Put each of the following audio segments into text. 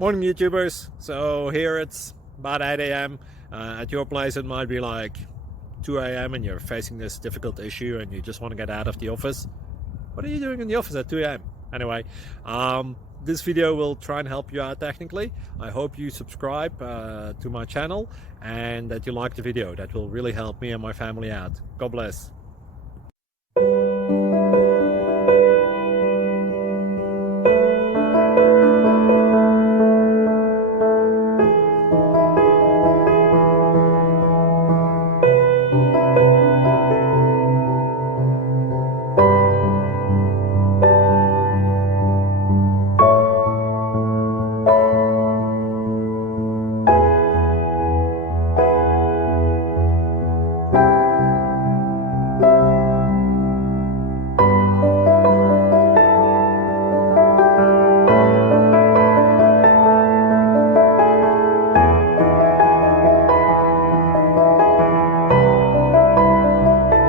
Morning YouTubers. So here it's about 8 a.m. At your place it might be like 2 a.m. and you're facing this difficult issue and you just want to get out of the office. What are you doing in the office at 2 a.m.? Anyway, this video will try and help you out technically. I hope you subscribe to my channel and that you like the video. That will really help me and my family out. God bless.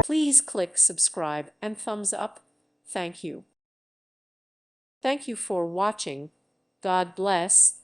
Please click subscribe and thumbs up. Thank you. Thank you for watching. God bless.